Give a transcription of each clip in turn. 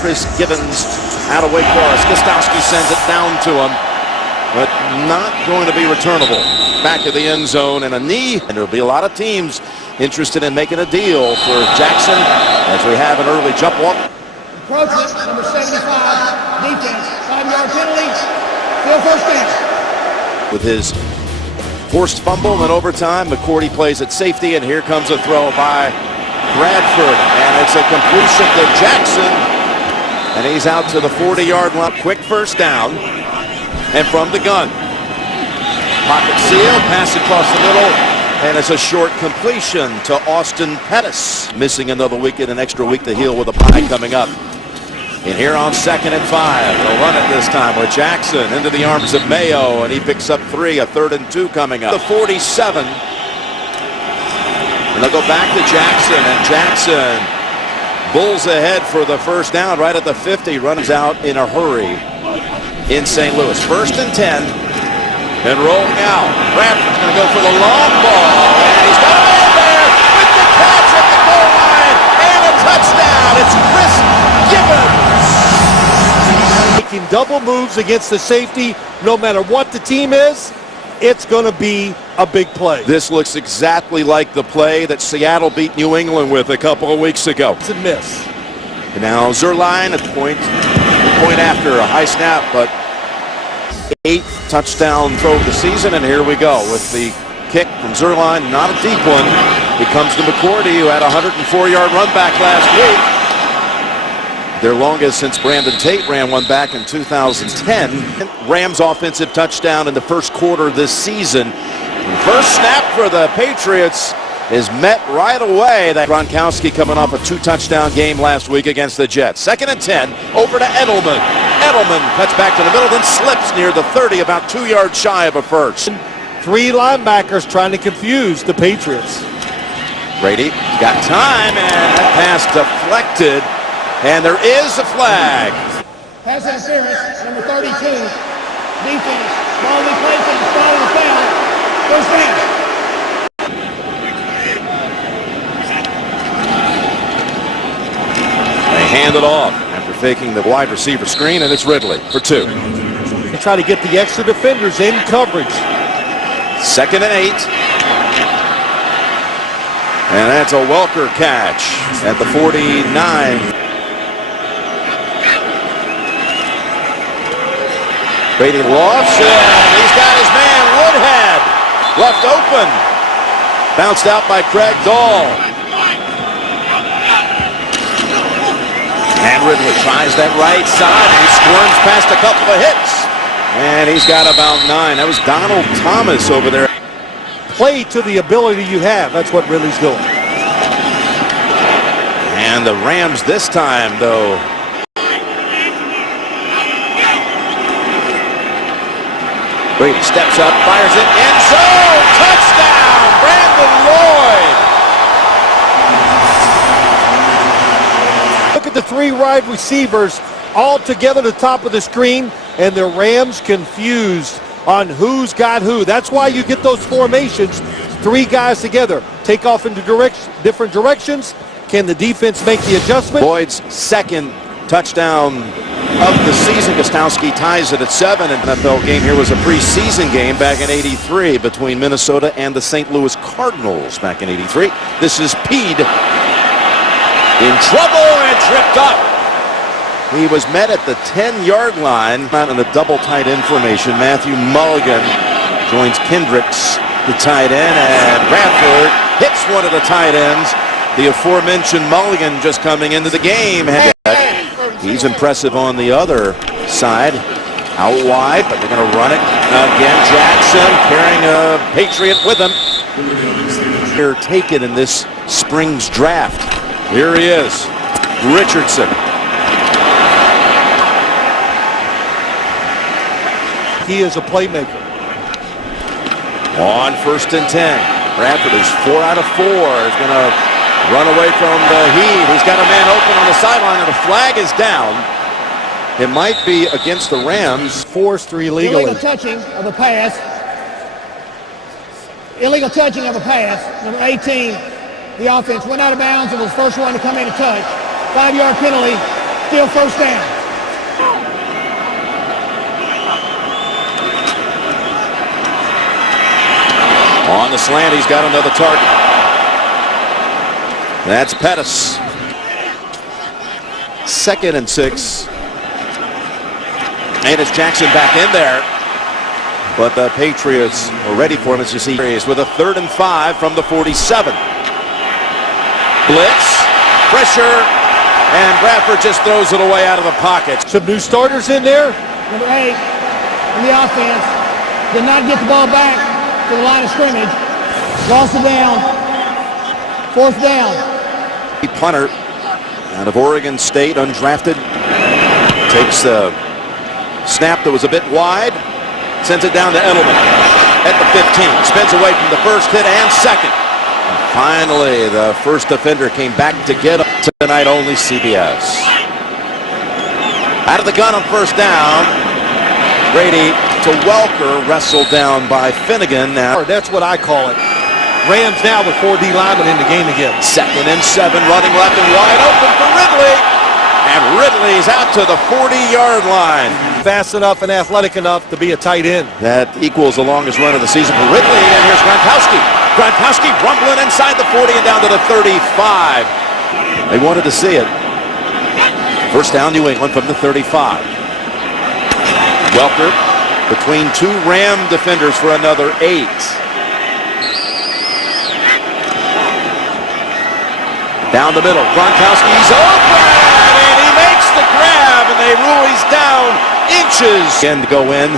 Chris Gibbons out of Wake Forest. Gostowski sends it down to him, but not going to be returnable. Back of the end zone and a knee. And there'll be a lot of teams interested in making a deal for Jackson as we have an early jump walk. Approaches, number 75, defense, 5-yard penalty, still first down. With his forced fumble in overtime, McCourty plays at safety, and here comes a throw by Bradford, and it's a completion to Jackson, and he's out to the 40-yard line. Quick first down, and from the gun. Pocket seal, pass across the middle, and it's a short completion to Austin Pettis. Missing another week and an extra week to heal with a bye coming up. And here on 2nd and 5, they'll run it this time with Jackson into the arms of Mayo, and he picks up 3, a 3rd and 2 coming up. The 47. And they'll go back to Jackson, and Jackson bulls ahead for the first down right at the 50, runs out in a hurry in St. Louis. 1st and 10, and rolling out. Bradford's going to go for the long ball, and he's got a man there with the catch at the goal line, and a touchdown. It's Chris Gibbons. Making double moves against the safety, no matter what the team is, it's going to be a big play. This looks exactly like the play that Seattle beat New England with a couple of weeks ago. It's a miss. And now Zerline at the point after a high snap, but 8th touchdown throw of the season, and here we go with the kick from Zerline, not a deep one. It comes to McCourty, who had a 104-yard run back last week. Their longest since Brandon Tate ran one back in 2010. Rams offensive touchdown in the first quarter this season. First snap for the Patriots is met right away. That Gronkowski coming off a 2-touchdown game last week against the Jets. 2nd and 10, over to Edelman. Edelman cuts back to the middle, then slips near the 30, about 2 yards shy of a first. 3 linebackers trying to confuse the Patriots. Brady got time, and that pass deflected, and there is a flag. Pass interference, number 32, defense, ball replacement, ball the foul, first down. They hand it off after faking the wide receiver screen, and it's Ridley for 2. They try to get the extra defenders in coverage. 2nd and 8. And that's a Welker catch at the 49. Brady lofts it. He's got his man Woodhead left open. Bounced out by Craig Dahl. And Ridley tries that right side. He squirms past a couple of hits. And he's got about 9. That was Donald Thomas over there. Play to the ability you have. That's what Ridley's doing. And the Rams this time, though. Brady steps up, fires it, end zone, touchdown, Brandon Lloyd. Look at the 3 wide receivers all together at the top of the screen, and the Rams confused on who's got who. That's why you get those formations, 3 guys together. Take off into different directions. Can the defense make the adjustment? Lloyd's 2nd touchdown of the season. Gostowski ties it at 7. An NFL game here was a preseason game back in '83 between Minnesota and the St. Louis Cardinals back in '83. This is Pede in trouble and tripped up. He was met at the 10-yard line. Not in a double tight end formation. Matthew Mulligan joins Kendricks, the tight end, and Bradford hits one of the tight ends. The aforementioned Mulligan just coming into the game. He's impressive on the other side. Out wide, but they're going to run it again. Jackson carrying a Patriot with him. They're taken in this spring's draft. Here he is, Richardson. He is a playmaker. On 1st and 10. Bradford is 4 out of 4. Is going to run away from the heat. He's got a man open on the sideline, and the flag is down. It might be against the Rams. Forced illegally. Illegal touching of a pass. Illegal touching of a pass. Number 18, the offense went out of bounds and was the first one to come in and touch. 5-yard penalty, Still first down. On the slant, he's got another target. That's Pettis. 2nd and 6. And it's Jackson back in there. But the Patriots are ready for him, as you see, with a 3rd and 5 from the 47. Blitz, pressure, and Bradford just throws it away out of the pocket. Some new starters in there. Number 8 in the offense did not get the ball back to the line of scrimmage. Lost it down. 4th down. Punter out of Oregon State, undrafted. Takes the snap that was a bit wide. Sends it down to Edelman at the 15. Spins away from the first hit and second. And finally, the first defender came back to get him. Tonight only CBS. Out of the gun on first down. Brady to Welker, wrestled down by Finnegan. Now That's what I call it. Rams now with 4 D linemen in the game again. 2nd and 7, running left and wide open for Ridley. And Ridley's out to the 40-yard line. Fast enough and athletic enough to be a tight end. That equals the longest run of the season for Ridley. And here's Gronkowski. Gronkowski rumbling inside the 40 and down to the 35. They wanted to see it. First down, New England from the 35. Welker between 2 Ram defenders for another 8. Down the middle, Gronkowski's open, and he makes the grab, and they rule he's down inches. Again to go in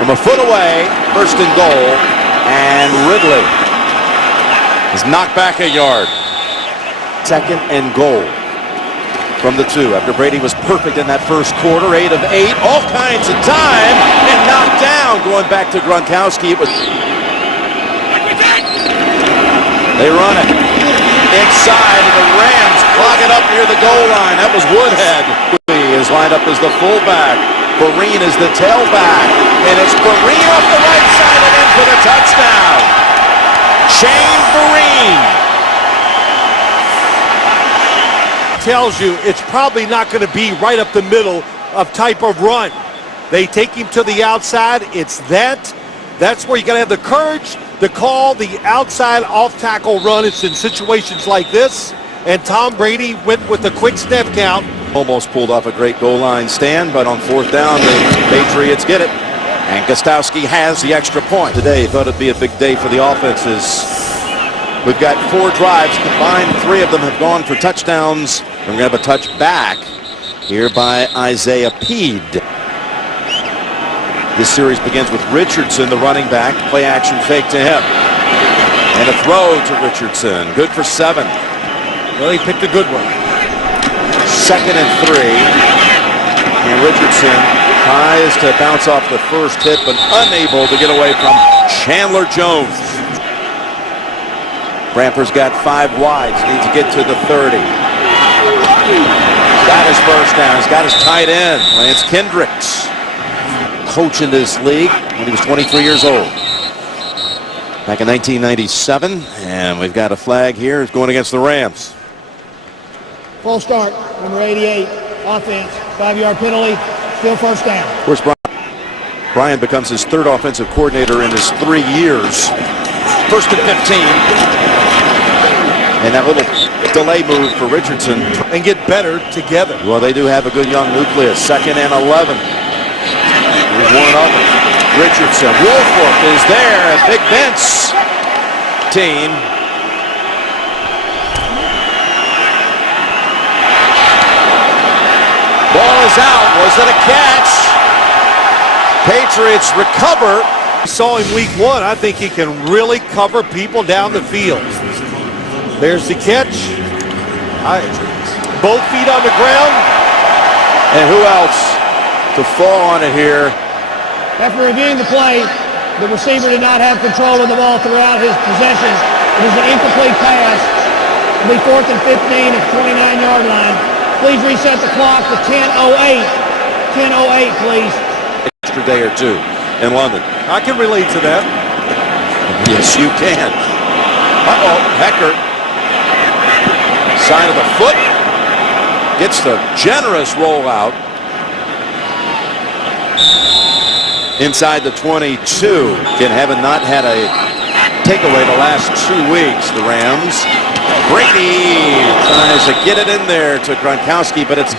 from a foot away, 1st and goal, and Ridley is knocked back a yard. 2nd and goal from the 2 after Brady was perfect in that first quarter, 8 of 8, all kinds of time, and knocked down. Going back to Gronkowski, it was. They run it inside, and the Rams clog it up near the goal line. That was Woodhead. He is lined up as the fullback. Vereen is the tailback, and it's Vereen off the right side and in for the touchdown. Shane Vereen. Tells you it's probably not going to be right up the middle of type of run. They take him to the outside. It's that's where you got to have the courage to call the outside off-tackle run. It's in situations like this. And Tom Brady went with a quick snap count. Almost pulled off a great goal line stand, but on 4th down, the Patriots get it. And Gostowski has the extra point. Today, thought it'd be a big day for the offenses. We've got 4 drives combined. 3 of them have gone for touchdowns. And we have a touch back here by Isaiah Peed. This series begins with Richardson, the running back. Play action fake to him. And a throw to Richardson. Good for 7. Well, he picked a good one. 2nd and 3. And Richardson tries to bounce off the first hit, but unable to get away from Chandler Jones. Bradford's got 5 wides. Needs to get to the 30. Got his first down. He's got his tight end, Lance Kendricks. Coach in this league when he was 23 years old. Back in 1997, and we've got a flag here. It's going against the Rams. Full start, number 88, offense, 5-yard penalty, still first down. Of course, Brian becomes his 3rd offensive coordinator in his 3 years. 1st and 15. And that little delay move for Richardson. And get better together. Well, they do have a good young nucleus. 2nd and 11. Here's one of them. Richardson. Woolfolk is there. A Big Vince team. Ball is out. Was it a catch? Patriots recover. We saw him week 1. I think he can really cover people down the field. There's the catch. Both feet on the ground. And who else to fall on it here? After reviewing the play, the receiver did not have control of the ball throughout his possession. It was an incomplete pass. It'll be 4th and 15 at the 29-yard line. Please reset the clock to 10:08. 10:08, please. Extra day or 2 in London. I can relate to that. Yes, you can. Uh-oh, Hecker. Side of the foot. gets the generous rollout inside the 22. Again, haven't not had a takeaway the last 2 weeks, the Rams. Brady tries to get it in there to Gronkowski, but it's,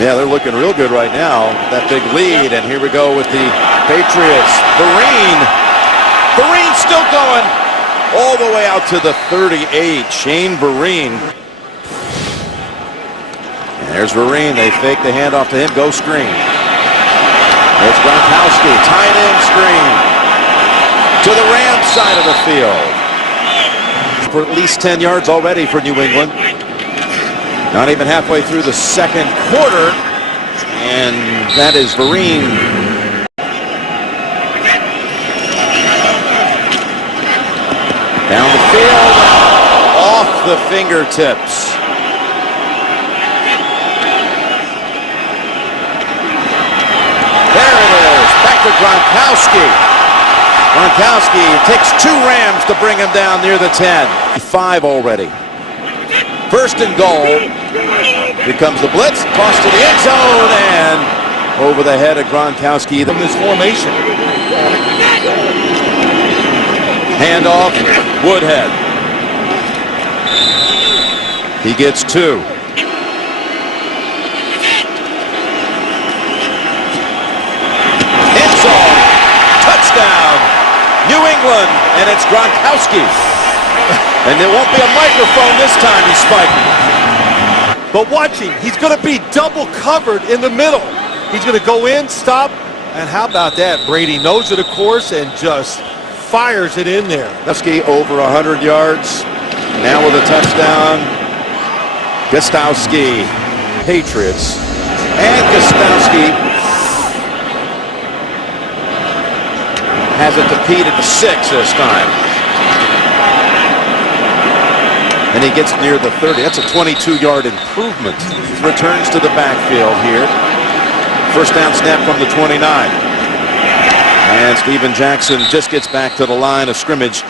yeah, they're looking real good right now. That big lead, and here we go with the Patriots. Vereen still going all the way out to the 38. Shane Vereen. And there's Vereen. They fake the handoff to him. Go screen. It's Gronkowski. Tight end screen to the Rams side of the field. For at least 10 yards already for New England. Not even halfway through the second quarter. And that is Vereen. Down the field, off the fingertips. There it is, back to Gronkowski. Gronkowski takes 2 Rams to bring him down near the 10. 5 already. First and goal. Here comes the blitz, toss to the end zone, and over the head of Gronkowski. From this formation. Handoff, Woodhead. He gets 2. End zone, touchdown, New England, and it's Gronkowski. And there won't be a microphone this time, he's spiking. But watching, he's going to be double covered in the middle. He's going to go in, stop, and how about that? Brady knows it, of course, and just fires it in there. Gronkowski over 100 yards. Now with a touchdown. Gostowski, Patriots, and Gostowski has it to Pete at the 6 this time. And he gets near the 30. That's a 22-yard improvement. Returns to the backfield here. First down snap from the 29. And Steven Jackson just gets back to the line of scrimmage.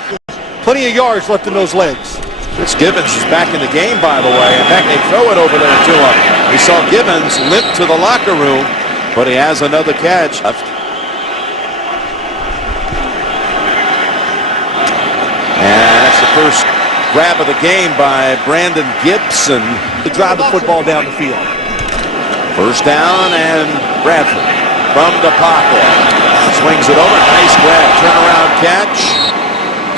Plenty of yards left in those legs. Chris Gibbons is back in the game, by the way. In fact, they throw it over there to him. We saw Gibbons limp to the locker room, but he has another catch. And that's the first grab of the game by Brandon Gibson To drive the football down the field. First down, and Bradford from the pocket. Swings it over. Nice grab. Turnaround catch.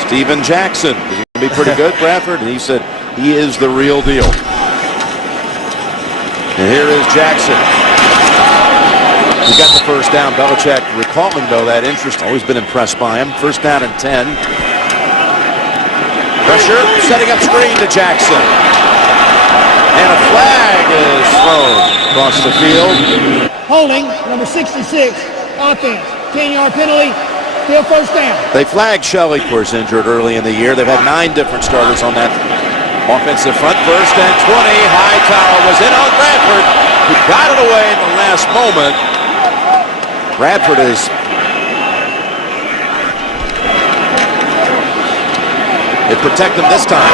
Steven Jackson. Is he going to be pretty good, Bradford? And he said he is the real deal. And here is Jackson. He got the first down. Belichick recalling, though, that interest. Always been impressed by him. First down and 10. Pressure. Setting up screen to Jackson. And a flag is thrown across the field. Holding, number 66, offense. 10-yard penalty, still first down. They flagged Shelley, of course, injured early in the year. They've had 9 different starters on that offensive front. First and 20. Hightower was in on Bradford, who got it away at the last moment. Bradford is it protect him this time.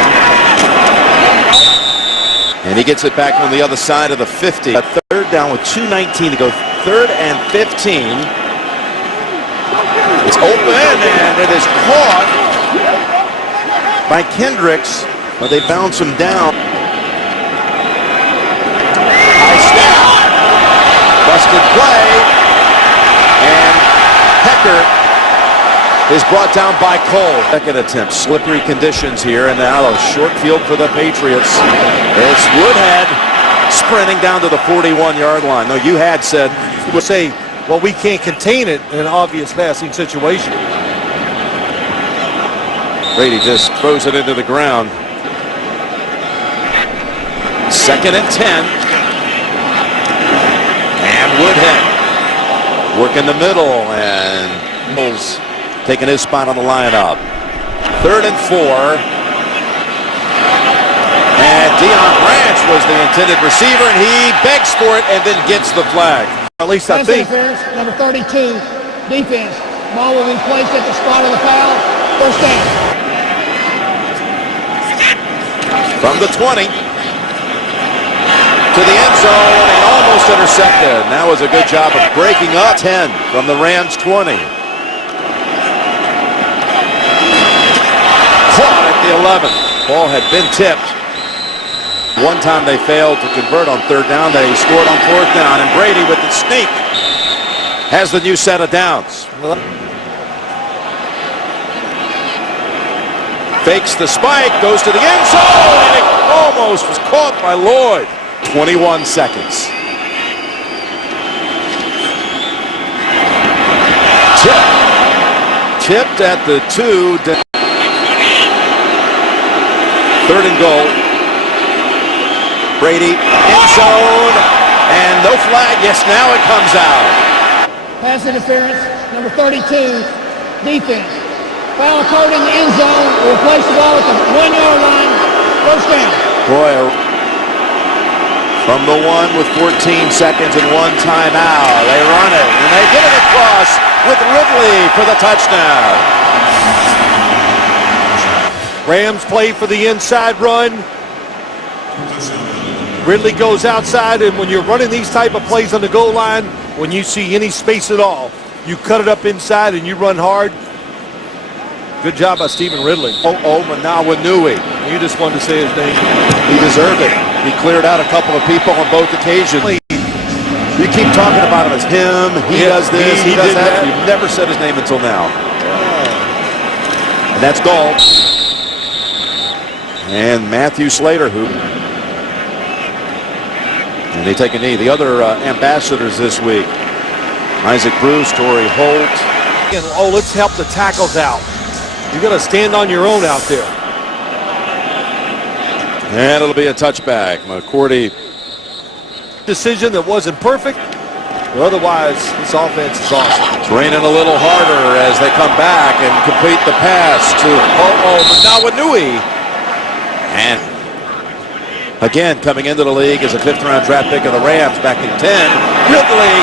And he gets it back on the other side of the 50. A third down with 2:19 to go. 3rd and 15. It's open, and it is caught by Kendricks, but they bounce him down. High snap. Busted play. And Hecker is brought down by Cole. Second attempt. Slippery conditions here, and now a short field for the Patriots. It's Woodhead sprinting down to the 41-yard line. No, you had said, You would say, well, we can't contain it in an obvious passing situation. Brady just throws it into the ground. 2nd and 10. And Woodhead working the middle, and Mills taking his spot on the lineup. 3rd and 4. And Deion Branch was the intended receiver, and he begs for it and then gets the flag. At least I Pass think. interference, number 32, defense. Ball will be placed at the spot of the foul. First down. From the 20 to to the end zone and almost intercepted. And that was a good job of breaking up. 10 from the Rams 20. Caught at the 11. Ball had been tipped. One time they failed to convert on third down. They scored on fourth down, and Brady with the sneak has the new set of downs. Fakes the spike, goes to the end zone, and it almost was caught by Lloyd. 21 seconds. Tipped at the 2. Third and goal. Brady, end zone, and no flag. Yes, now it comes out. Pass interference, number 32, defense. Foul occurred in the end zone. Will replace the ball at the 1 yard line. First down. Boy, from the 1 with 14 seconds and 1 timeout. They run it, and they get it across with Ridley for the touchdown. Rams play for the inside run. Ridley goes outside, and when you're running these type of plays on the goal line, when you see any space at all, you cut it up inside and you run hard. Good job by Stephen Ridley. Manawanui. You just wanted to say his name. He deserved it. He cleared out a couple of people on both occasions. You keep talking about him as him. He does this. He does that. You've never said his name until now. And that's Galt. And Matthew Slater, and they take a knee. The other ambassadors this week: Isaac Bruce, Torrey Holt. And, let's help the tackles out. You got to stand on your own out there. And it'll be a touchback. McCourty. Decision that wasn't perfect, but otherwise this offense is awesome. It's raining a little harder as they come back and complete the pass to Manawanui. And again, coming into the league as a 5th-round draft pick of the Rams back in 10. Ridley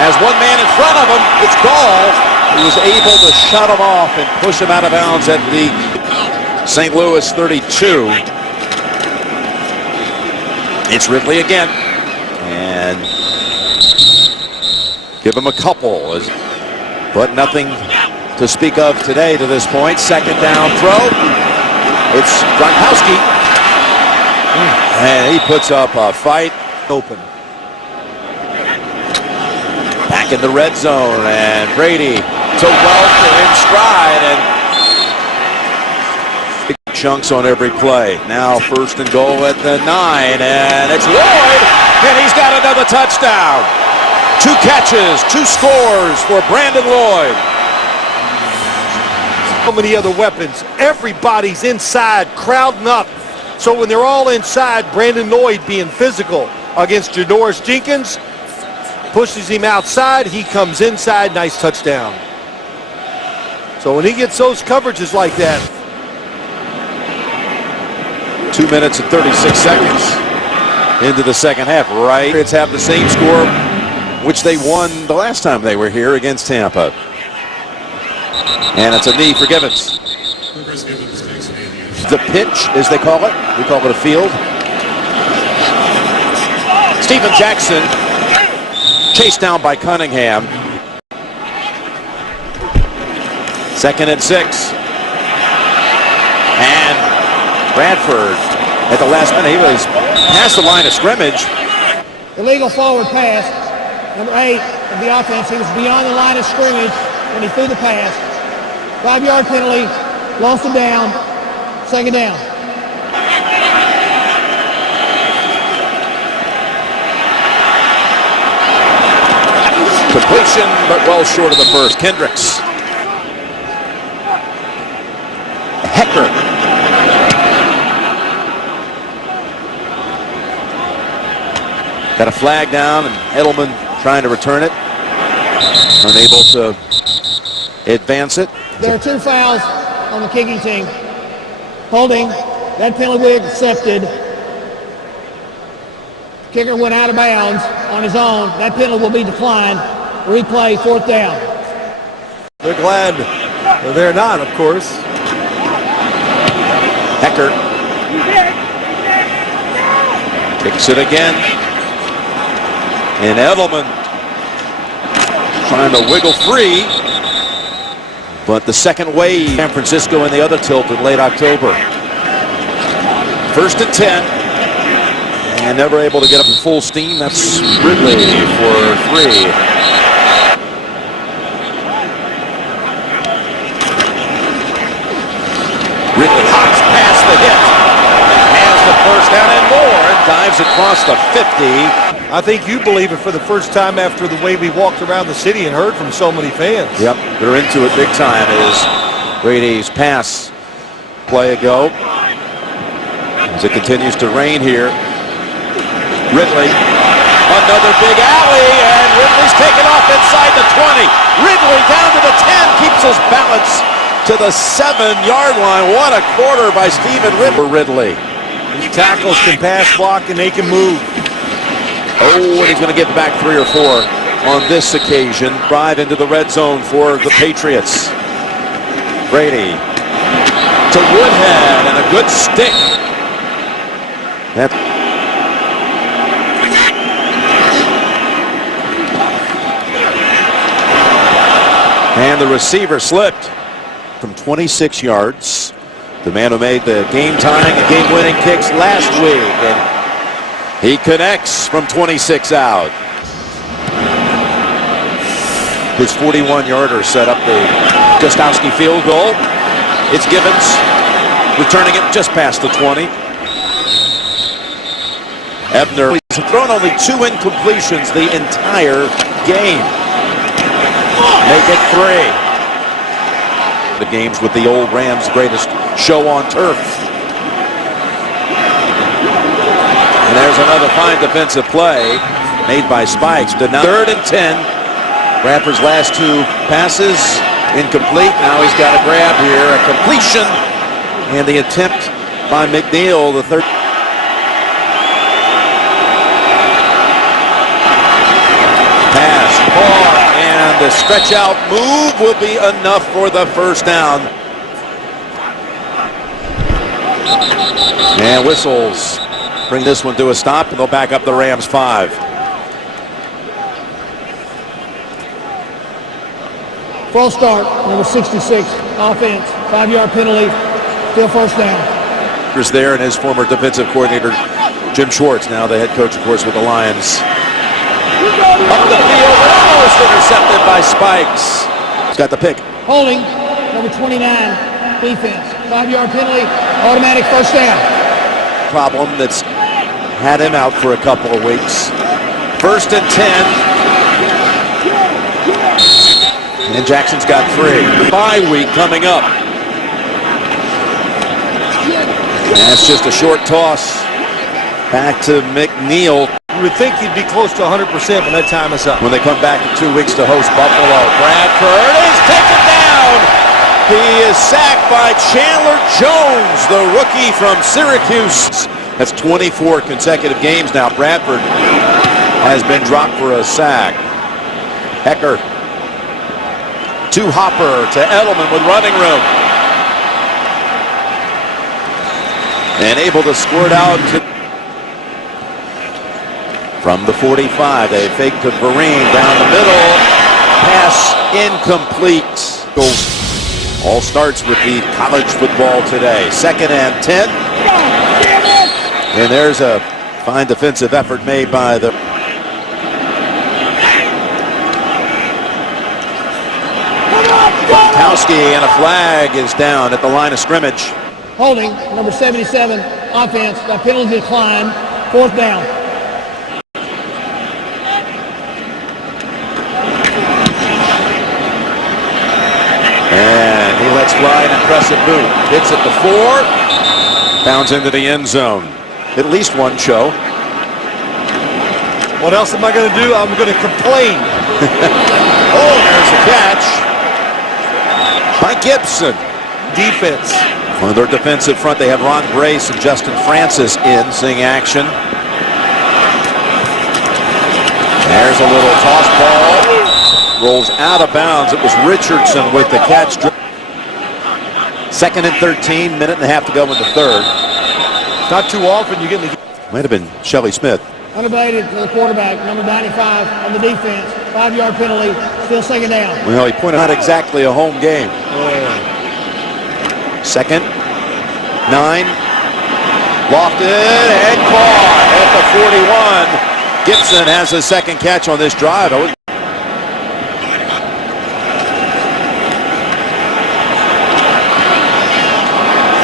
has one man in front of him. It's Gall, who was able to shut him off and push him out of bounds at the St. Louis 32. It's Ridley again. And give him a couple. But nothing to speak of today to this point. Second down throw. It's Gronkowski. And he puts up a fight. Open. Back in the red zone, and Brady to Welker in stride, and big chunks on every play. Now first and goal at the 9, and it's Lloyd, and he's got another touchdown. 2 catches, 2 scores for Brandon Lloyd. So many other weapons. Everybody's inside, crowding up. So when they're all inside, Brandon Lloyd being physical against Janoris Jenkins, pushes him outside, he comes inside, nice touchdown. So when he gets those coverages like that. 2 minutes and 36 seconds into the second half. Right, Patriots have the same score which they won the last time they were here against Tampa. And it's a knee for Gibbons. The pitch, as they call it. We call it a field. Steven Jackson chased down by Cunningham. 2nd and 6. And Bradford at the last minute, he was past the line of scrimmage. Illegal forward pass. Number 8 of the offense. He was beyond the line of scrimmage when he threw the pass. 5-yard penalty. Lost him down. 2nd down. Completion, but well short of the first. Kendricks. Hecker. Got a flag down, and Edelman trying to return it. Unable to advance it. There are 2 fouls on the kicking team. Holding. That penalty will be accepted. Kicker went out of bounds on his own. That penalty will be declined. Replay, 4th down. They're glad they're not, of course. Hecker. Kicks it again. And Edelman trying to wiggle free. But the second wave, San Francisco in the other tilt in late October. 1st and 10. And never able to get up in full steam. That's Ridley for 3. Ridley hops past the hit. Has the first down and more. And dives across the 50. I think you believe it for the first time after the way we walked around the city and heard from so many fans. Yep, they're into it big time as Brady's pass play ago. As it continues to rain here. Ridley, another big alley, and Ridley's taken off inside the 20. Ridley down to the 10, keeps his balance to the 7-yard line. What a quarter by Stephen Ridley. These tackles can pass block and they can move. Oh, and he's going to get back 3 or 4 on this occasion. Drive into the red zone for the Patriots. Brady to Woodhead, and a good stick. And the receiver slipped from 26 yards. The man who made the game-tying and game-winning kicks last week. And he connects from 26 out. His 41-yarder set up the Gostowski field goal. It's Gibbons returning it just past the 20. Ebner has thrown only 2 incompletions the entire game. Make it 3. The games with the old Rams' greatest show on turf. And there's another fine defensive play made by Spikes. 3rd and 10. Bradford's last 2 passes incomplete. Now he's got a grab here, a completion, and the attempt by McNeil, the third. Pass, ball, and the stretch out move will be enough for the first down. And whistles bring this one to a stop, and they'll back up the Rams 5. False start, number 66, offense, 5-yard penalty, still first down. Is there, and his former defensive coordinator, Jim Schwartz, now the head coach, of course, with the Lions. Up the field, almost intercepted by Spikes. He's got the pick. Holding, number 29, defense, 5-yard penalty, automatic first down. Problem that's had him out for a couple of weeks. 1st and 10. And Jackson's got 3. Bye week coming up. And that's just a short toss. Back to McNeil. You would think he'd be close to 100% when that time is up. When they come back in 2 weeks to host Buffalo. Bradford is taken down. He is sacked by Chandler Jones, the rookie from Syracuse. That's 24 consecutive games now. Bradford has been dropped for a sack. Hecker to Hopper, to Edelman with running room. And able to squirt out from the 45. They fake to Vereen down the middle. Pass incomplete. All starts with the college football today. 2nd and 10. And there's a fine defensive effort made by the Gostowski, and a flag is down at the line of scrimmage. Holding, number 77, offense, by penalty decline, 4th down. And he lets fly an impressive boot. Hits at the 4. Bounds into the end zone. At least one show. What else am I going to do? I'm going to complain. Oh, there's a catch by Gibson. Defense. On their defensive front, they have Ron Grace and Justin Francis in seeing action. There's a little toss ball. Rolls out of bounds. It was Richardson with the catch. 2nd and 13, minute and a half to go in the 3rd. Not too often you get the Might have been Shelley Smith. Underbated to the quarterback, number 95 on the defense. 5-yard penalty, still second down. Well, he pointed out exactly a home game. Second, 9, lofted and caught at the 41. Gibson has his second catch on this drive.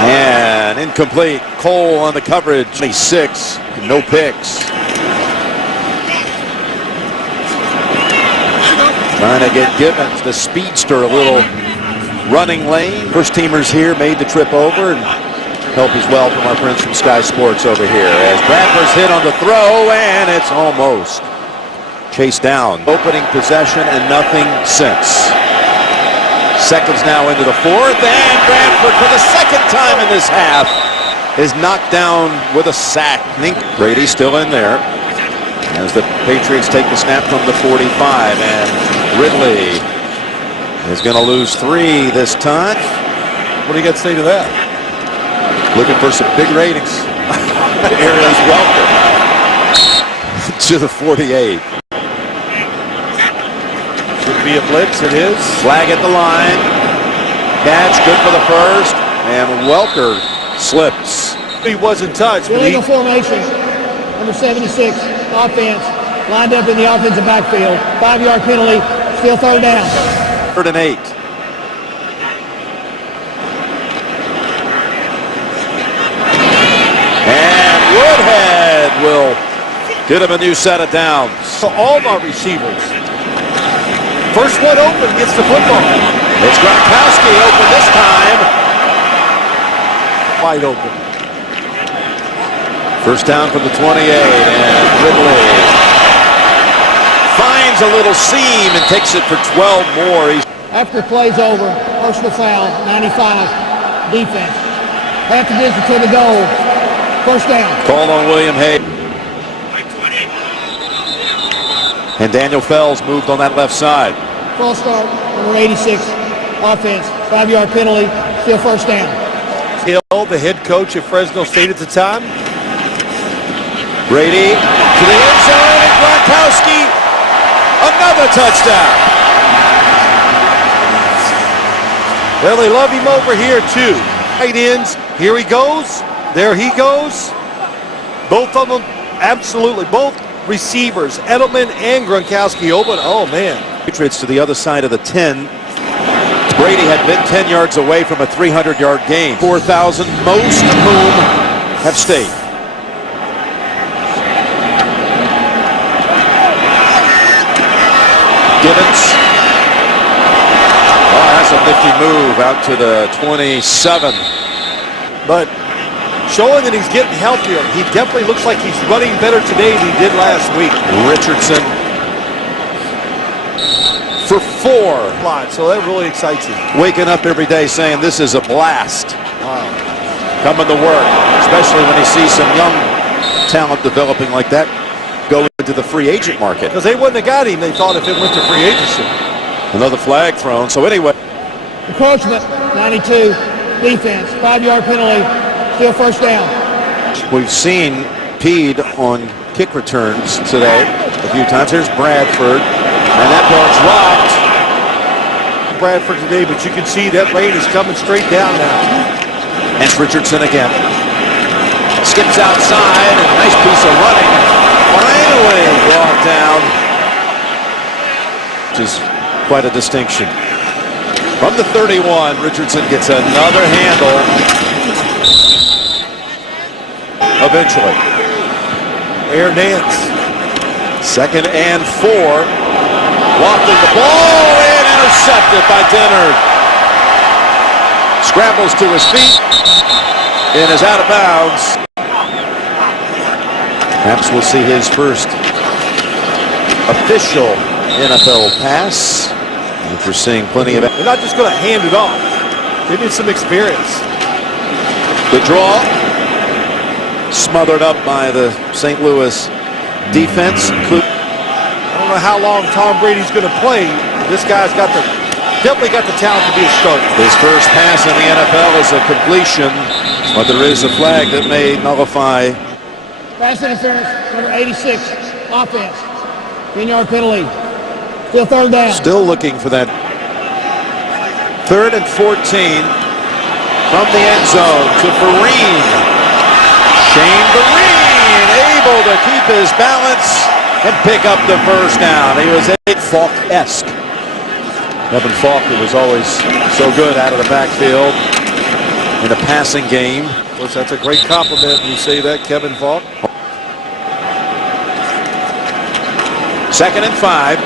And incomplete. Cole on the coverage. 26. No picks. Trying to get Gibbons, the speedster, a little running lane. First teamers here made the trip over, and help as well from our friends from Sky Sports over here. As Bradford's hit on the throw, and it's almost chased down. Opening possession and nothing since. Seconds now into the fourth, and Bradford for the second time in this half is knocked down with a sack. Brady still in there as the Patriots take the snap from the 45, and Ridley is going to lose 3 this time. What do you got to say to that? Looking for some big ratings. Here is Welker to the 48. Should be a blitz. It is. Flag at the line. Catch good for the first, and Welker slips. He wasn't touched. Illegal formation. Number 76, offense, lined up in the offensive backfield. 5-yard penalty, still third down. 3rd and 8. And Woodhead will get him a new set of downs. So all of our receivers. First one open gets the football. It's Gronkowski open this time. Wide open. First down from the 28, and Ridley finds a little seam and takes it for 12 more. After the play's over, personal foul, 95, defense. Half the distance to the goal, first down. Called on William Hay. And Daniel Fells moved on that left side. False start, number 86, offense, 5-yard penalty, still first down. Hill, the head coach at Fresno State at the time. Brady to the end zone, and Gronkowski, another touchdown. Well, they love him over here, too. Tight ends, here he goes, there he goes. Both of them, absolutely, both receivers, Edelman and Gronkowski open. Oh, man. Patriots to the other side of the 10. Brady had been 10 yards away from a 300-yard gain. 4,000, most of whom have stayed. Gibbons. Oh, that's a nifty move out to the 27. But showing that he's getting healthier. He definitely looks like he's running better today than he did last week. Richardson for 4. So that really excites him. Waking up every day saying this is a blast. Wow. Coming to work, especially when he sees some young talent developing like that go into the free agent market. Because they wouldn't have got him, they thought, if it went to free agency. Another flag thrown. So anyway. Encroachment, 92, defense, 5-yard penalty, still first down. We've seen Pede on kick returns today a few times. Here's Bradford, and that ball dropped. Bradford today, but you can see that rain is coming straight down now. And it's Richardson again. Skips outside, and a nice piece of running. Finally brought down, which is quite a distinction. From the 31, Richardson gets another handle. Eventually. Air Nance. 2nd and 4. Wafting the ball and intercepted by Dennard. Scrambles to his feet and is out of bounds. Perhaps we'll see his first official NFL pass. After seeing plenty of it. They're not just going to hand it off. They need some experience. The draw. Smothered up by the St. Louis defense. I don't know how long Tom Brady's going to play. This guy's definitely got the talent to be a starter. His first pass in the NFL is a completion, but there is a flag that may nullify. Pass interference, number 86, offense. 10-yard penalty. Still third down. Still looking for that 3rd and 14 from the end zone to Vereen. Shane Vereen able to keep his balance and pick up the first down. He was Falk-esque. Kevin Falk, who was always so good out of the backfield in the passing game. Of course, that's a great compliment when you say that, Kevin Falk. 2nd and 5.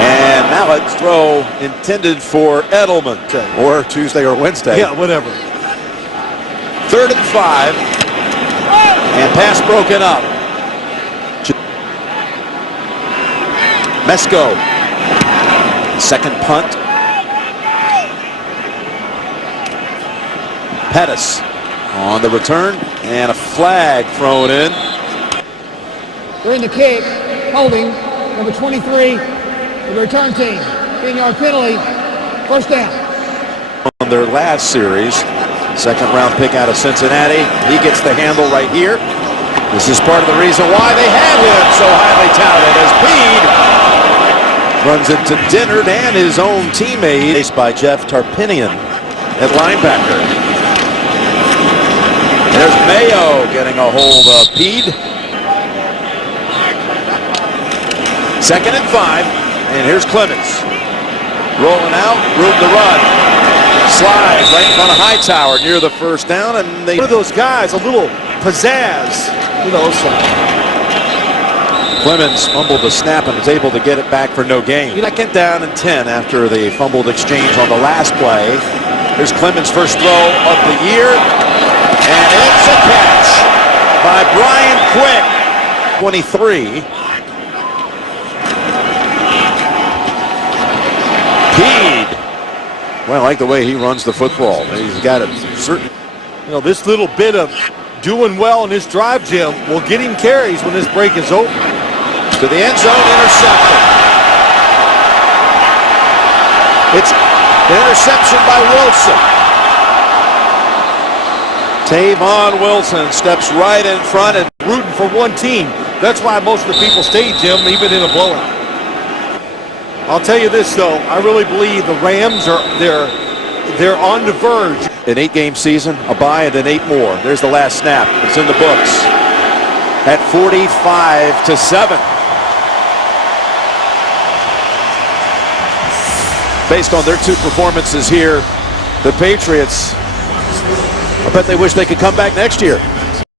And now it's throw intended for Edelman, or Tuesday or Wednesday. Yeah, whatever. 3rd and 5. And pass broken up. Mesko. 2nd punt. Pettis on the return, and a flag thrown in. During the kick, holding, number 23, the return team. 10-yard penalty, first down. On their last series, 2nd round pick out of Cincinnati. He gets the handle right here. This is part of the reason why they have him so highly touted, as Pede runs into Dennard and his own teammate. Faced by Jeff Tarpinian at linebacker. There's Mayo getting a hold of Pede. 2nd and 5, and here's Clemens. Rolling out, room to run. Slides right in front of Hightower near the first down, and they... One of those guys, a little pizzazz, you know, so. Clemens fumbled the snap and was able to get it back for no gain. 2nd down and 10 after the fumbled exchange on the last play. Here's Clemens' first throw of the year, and it's a catch by Brian Quick. 23. Pede. Well, I like the way he runs the football. He's got a certain... You know, this little bit of doing well in this drive, Jim, will get him carries when this break is over. To the end zone, intercepted. It's the interception by Wilson. Tavon Wilson steps right in front and rooting for one team. That's why most of the people stay, Jim, even in a blowout. I'll tell you this, though. I really believe the Rams they're on the verge. An 8-game season, a bye, and then 8 more. There's the last snap. It's in the books at 45-7. Based on their 2 performances here, the Patriots, I bet they wish they could come back next year.